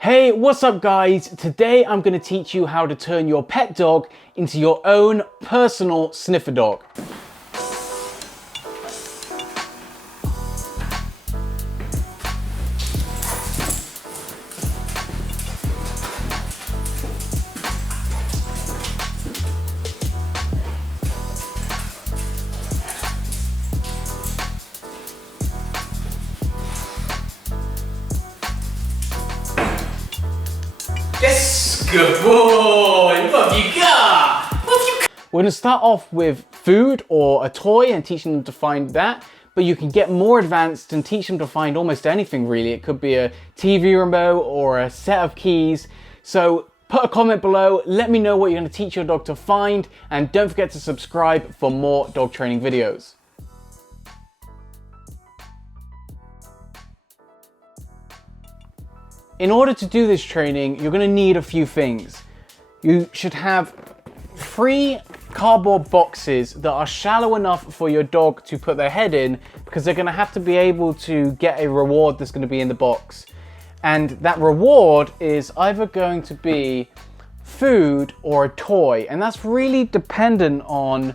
Hey, what's up guys? Today I'm going to teach you how to turn your pet dog into your own personal sniffer dog. Yes, good boy. What have you got? We're going to start off with food or a toy and teaching them to find that, but you can get more advanced and teach them to find almost anything really. It could be a TV remote or a set of keys. So put a comment below, let me know what you're going to teach your dog to find, and don't forget to subscribe for more dog training videos. In order to do this training, you're going to need a few things. You should have 3 cardboard boxes that are shallow enough for your dog to put their head in, because they're going to have to be able to get a reward that's going to be in the box. And that reward is either going to be food or a toy, and that's really dependent on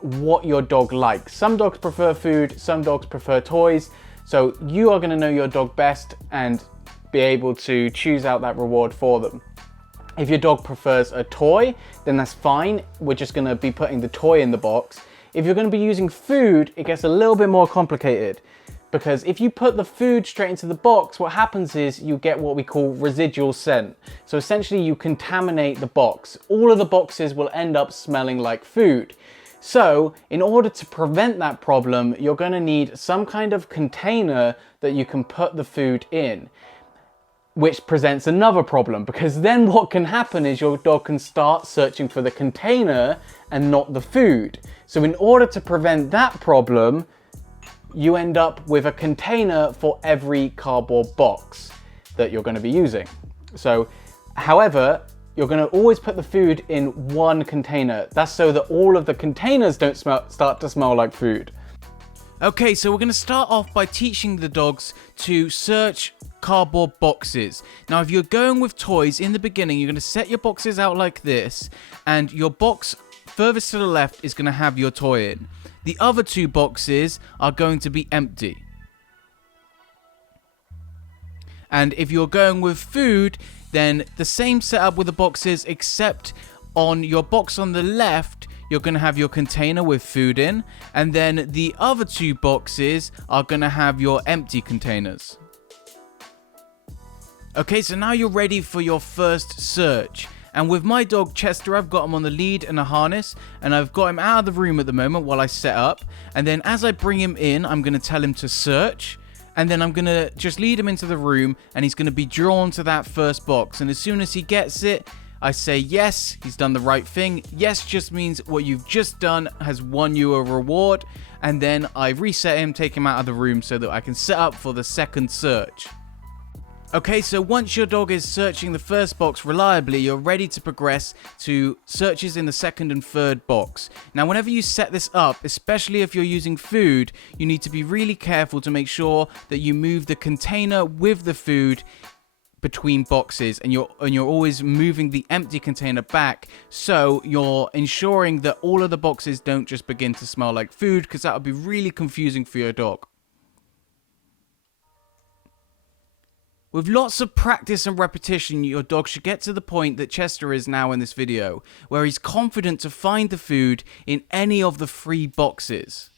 what your dog likes. Some dogs prefer food, some dogs prefer toys, so you are going to know your dog best and be able to choose out that reward for them. If your dog prefers a toy, then that's fine. We're just going to be putting the toy in the box. If you're going to be using food, it gets a little bit more complicated, because if you put the food straight into the box, what happens is you get what we call residual scent. So essentially you contaminate the box. All of the boxes will end up smelling like food. So in order to prevent that problem, you're going to need some kind of container that you can put the food in, which presents another problem, because then what can happen is your dog can start searching for the container and not the food. So in order to prevent that problem, you end up with a container for every cardboard box that you're going to be using. So, however, you're going to always put the food in one container. That's so that all of the containers don't start to smell like food. Okay, so we're going to start off by teaching the dogs to search cardboard boxes. Now, if you're going with toys in the beginning, you're going to set your boxes out like this, and your box furthest to the left is going to have your toy in. The other 2 boxes are going to be empty. And if you're going with food, then the same setup with the boxes, except on your box on the left, you're going to have your container with food in, and then the other 2 boxes are going to have your empty containers. Okay, so now you're ready for your first search. And with my dog Chester, I've got him on the lead and a harness, and I've got him out of the room at the moment while I set up. And then as I bring him in, I'm going to tell him to search, and then I'm going to just lead him into the room, and he's going to be drawn to that first box. And as soon as he gets it, I say yes, he's done the right thing. Yes just means what you've just done has won you a reward. And then I reset him, take him out of the room so that I can set up for the second search. Okay, so once your dog is searching the first box reliably, you're ready to progress to searches in the second and third box. Now, whenever you set this up, especially if you're using food, you need to be really careful to make sure that you move the container with the food between boxes, and you're always moving the empty container back, so you're ensuring that all of the boxes don't just begin to smell like food, because that would be really confusing for your dog. With lots of practice and repetition, your dog should get to the point that Chester is now in this video, where he's confident to find the food in any of the 3 boxes.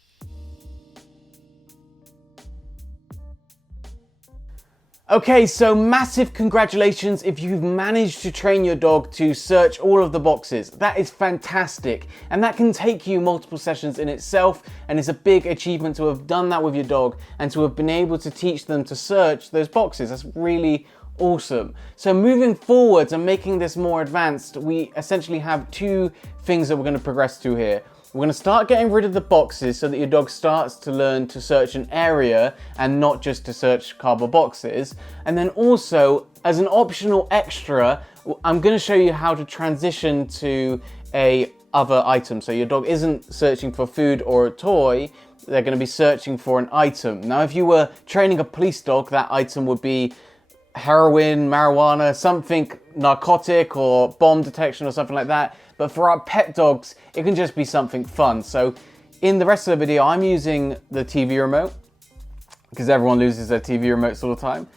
Okay, so massive congratulations if you've managed to train your dog to search all of the boxes. That is fantastic, and that can take you multiple sessions in itself, and it's a big achievement to have done that with your dog and to have been able to teach them to search those boxes. That's really awesome. So moving forwards and making this more advanced, we essentially have 2 things that we're going to progress to here. We're going to start getting rid of the boxes so that your dog starts to learn to search an area and not just to search cardboard boxes. And then also, as an optional extra, I'm going to show you how to transition to a other item. So your dog isn't searching for food or a toy, they're going to be searching for an item. Now, if you were training a police dog, that item would be heroin, marijuana, something narcotic or bomb detection or something like that. But for our pet dogs, it can just be something fun. So in the rest of the video, I'm using the TV remote because everyone loses their TV remotes all the time.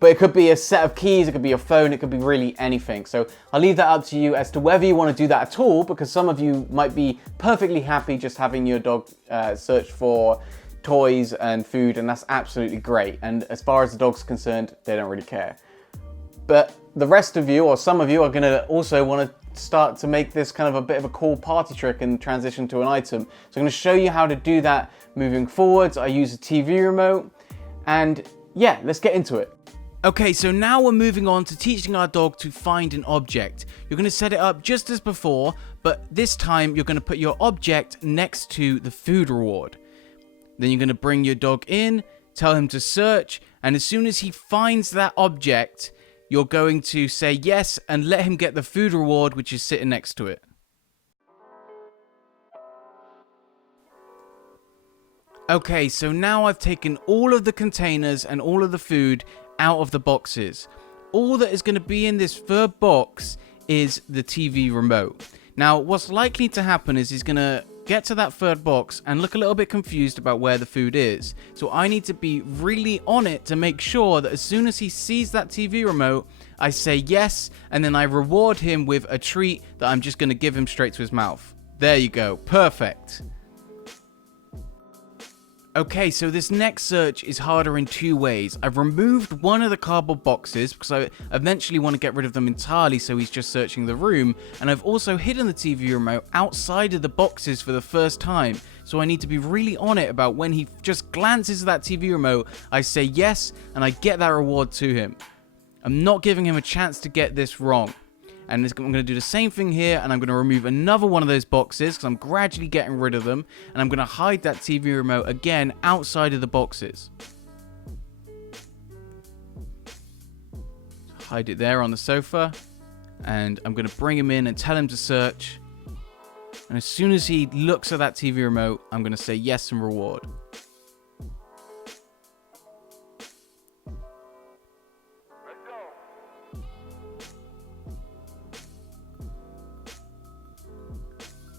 But it could be a set of keys, it could be your phone, it could be really anything. So I'll leave that up to you as to whether you want to do that at all, because some of you might be perfectly happy just having your dog search for toys and food, and that's absolutely great. And as far as the dog's concerned, they don't really care. But the rest of you, or some of you, are going to also want to start to make this kind of a bit of a cool party trick and transition to an item. So I'm going to show you how to do that moving forwards. I use a TV remote, and yeah, let's get into it. Okay, so now we're moving on to teaching our dog to find an object. You're going to set it up just as before, but this time you're going to put your object next to the food reward. Then you're going to bring your dog in, tell him to search, and as soon as he finds that object, you're going to say yes and let him get the food reward, which is sitting next to it. Okay, so now I've taken all of the containers and all of the food out of the boxes. All that is going to be in this third box is the TV remote. Now, what's likely to happen is he's going to get to that third box and look a little bit confused about where the food is. So I need to be really on it to make sure that as soon as he sees that TV remote, I say yes, and then I reward him with a treat that I'm just going to give him straight to his mouth. There you go. Perfect. Okay, so this next search is harder in two ways. I've removed one of the cardboard boxes because I eventually want to get rid of them entirely so he's just searching the room. And I've also hidden the TV remote outside of the boxes for the first time. So I need to be really on it about when he just glances at that TV remote, I say yes, and I get that reward to him. I'm not giving him a chance to get this wrong. And I'm going to do the same thing here, and I'm going to remove another one of those boxes because I'm gradually getting rid of them, and I'm going to hide that TV remote again outside of the boxes. Hide it there on the sofa, and I'm going to bring him in and tell him to search. And as soon as he looks at that TV remote, I'm going to say yes and reward.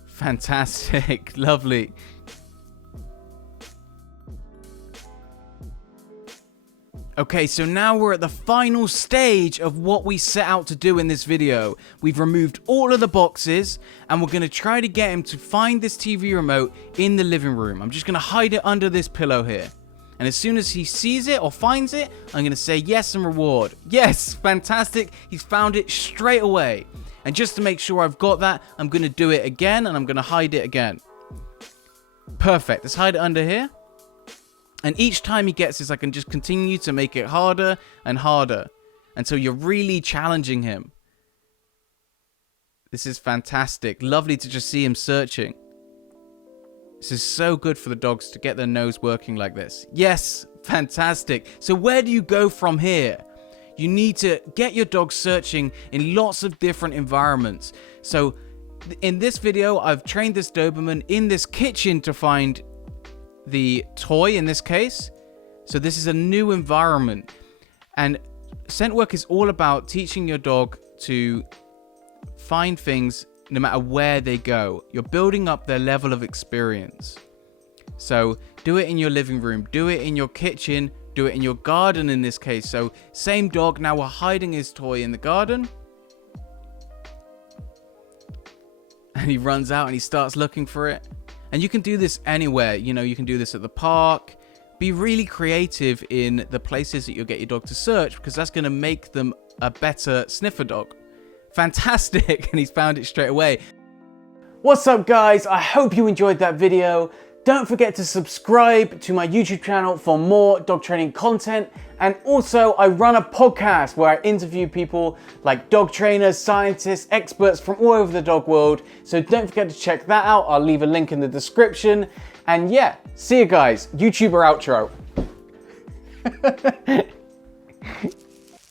Fantastic, lovely. Okay, so now we're at the final stage of what we set out to do in this video. We've removed all of the boxes, and we're going to try to get him to find this TV remote in the living room. I'm just going to hide it under this pillow here. And as soon as he sees it or finds it, I'm going to say yes and reward. Yes, fantastic. He's found it straight away. And just to make sure I've got that, I'm going to do it again, and I'm going to hide it again. Perfect. Let's hide it under here. And each time he gets this, I can just continue to make it harder and harder until you're really challenging him. This is fantastic. Lovely to just see him searching. This is so good for the dogs to get their nose working like this. Yes, fantastic. So where do you go from here? You need to get your dog searching in lots of different environments. So in this video, I've trained this Doberman in this kitchen to find the toy in this case. So this is a new environment. And scent work is all about teaching your dog to find things no matter where they go. You're building up their level of experience. So do it in your living room, do it in your kitchen, do it in your garden in this case. So same dog, now we're hiding his toy in the garden. And he runs out and he starts looking for it. And you can do this anywhere. You know, you can do this at the park. Be really creative in the places that you'll get your dog to search, because that's going to make them a better sniffer dog. Fantastic. And he's found it straight away. What's up, guys? I hope you enjoyed that video. Don't forget to subscribe to my YouTube channel for more dog training content. And also, I run a podcast where I interview people like dog trainers, scientists, experts from all over the dog world. So don't forget to check that out. I'll leave a link in the description. And yeah, see you guys. YouTuber outro.